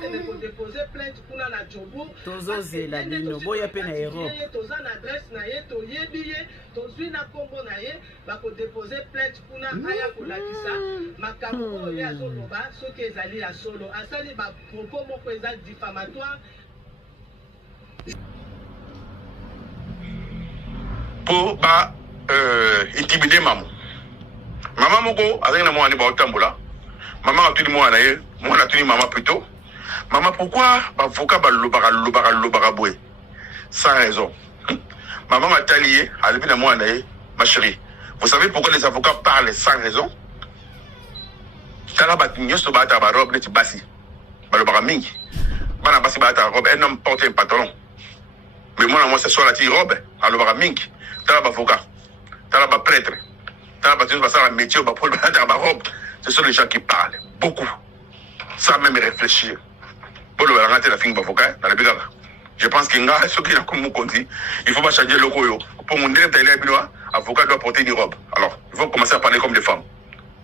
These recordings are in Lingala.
de déposer plainte pour la Djobo. Tozozela bino boya pe na Europe. Tozan adresse na ye to yebi ye tozwi na kombo na ye bako déposer plainte pour na aya kolakisa makambo oyo azoloba soki ezali ya solo asali ba propos moko eza diffamatoire pour ba intimider maman moko avec na mwana ba otambola maman a tuni mwana ye mwana tuni maman plutôt maman pourquoi ba avocat ba lobaka boy sans raison maman m'a talié à depuis na mwana ye ma chérie vous savez pourquoi les avocats parlent sans raison tala ba nyoso ba ta ba robe ne ti basi ba lobaka mingi bana basi ba ta robe un homme porte un pantalon mais moi c'est soit la ti robe a lobaka mingi tala ba avocat tala ba prêtre tala ba tu vas faire un métier ba pour ba ta ba robe ce sont les gens qui parlent beaucoup sans même réfléchir pour le rentrer la fin ba avocat dans le bigala je pense qu'il y a ce qui est comme Mukonzi il faut pas changer le koyo pour mon avocat doit porter une robe alors il faut commencer à parler comme des femmes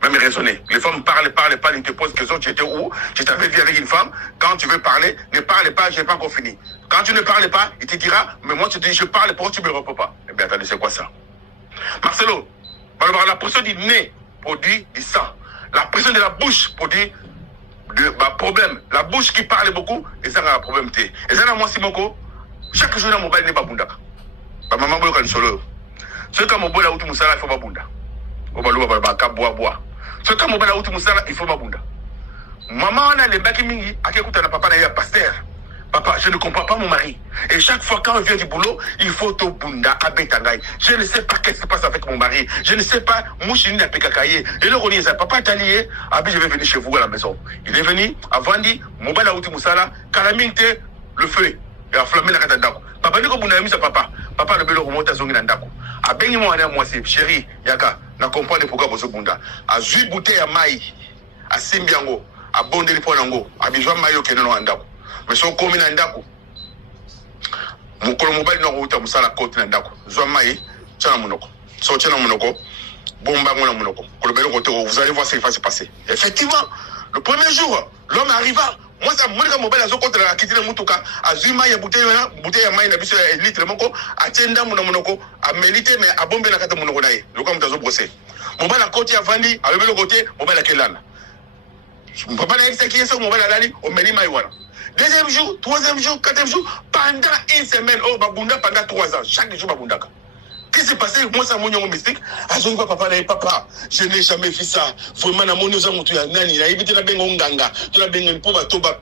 même raisonner. Les femmes parlent, ils te posent question, tu étais où? Tu t'avais vu avec une femme. Quand tu veux parler, ne parle pas, je n'ai pas encore fini. Quand tu ne parles pas, il te dira, mais moi tu te dis, je parle, pourquoi tu ne me réponds pas? Eh bien, attendez, c'est quoi ça? Marcelo, la pression du nez produit du sang. La pression de la bouche produit problème. La bouche qui parle beaucoup, et ça a un problème. Et ça, moi, Simoko, chaque jour, mon mobile n'est pas bundaka. Maman, je suis solo. Ce que mon mobile a outu moussala, il faut pas bunda. Bois. Ce que mon bala outi musala il faut mabunda. Maman on a les baki mingi akekuta na papa na ya pasteur. Papa, je ne comprends pas mon mari. Et chaque fois quand on vient du boulot, il faut to bunda abetangai. Je ne sais pas qu'est-ce qui se passe avec mon mari. Je ne sais pas mouchini na pekakaye. Et le roni ça papa talié, abi je vais venir chez vous à la maison. Il est venu avant dit mon bala outi musala kalaminte le feu et a flammé la katandako. Papa ndiko bunda yamisa papa. Papa le belo remonta zongi na ndako. Abengi mo ana moi c'est chérie yaka na comprendre pourquoi bozo bunda a zui bouteille ya mai a simbiango a bondeli po nango a bijwa mai okene no ndako mais so komi na ndako mukolo mobali no uta musala kote na ndako zwa mai tshana munoko so tshana munoko bomba ngona munoko kolobelo kote vous allez voir ce qui va se passer effectivement le premier jour l'homme arriva moi ça monika mobile azo contre la kitine mutuka azuma ya bouteille ya mai na biso ya litre moko atenda munoko a melite mais a bombe na kata munoko naye loka mutazo brosser mobile a côté avandi a le côté mobile a kelana papa na exeki eso mobile alali o meli mai wana deuxième jour troisième jour quatrième jour pendant une semaine oh babunda pendant 3 ans chaque jour babundaka. Qu'est-ce qui s'est passé? Moi, ça m'a mystique. Ah, je ne vois papa, papa, je n'ai jamais fait ça. Vraiment, na moni oza mutu ya nani. Na ibite na bengo nganga. Tu na bengo mpoba toba.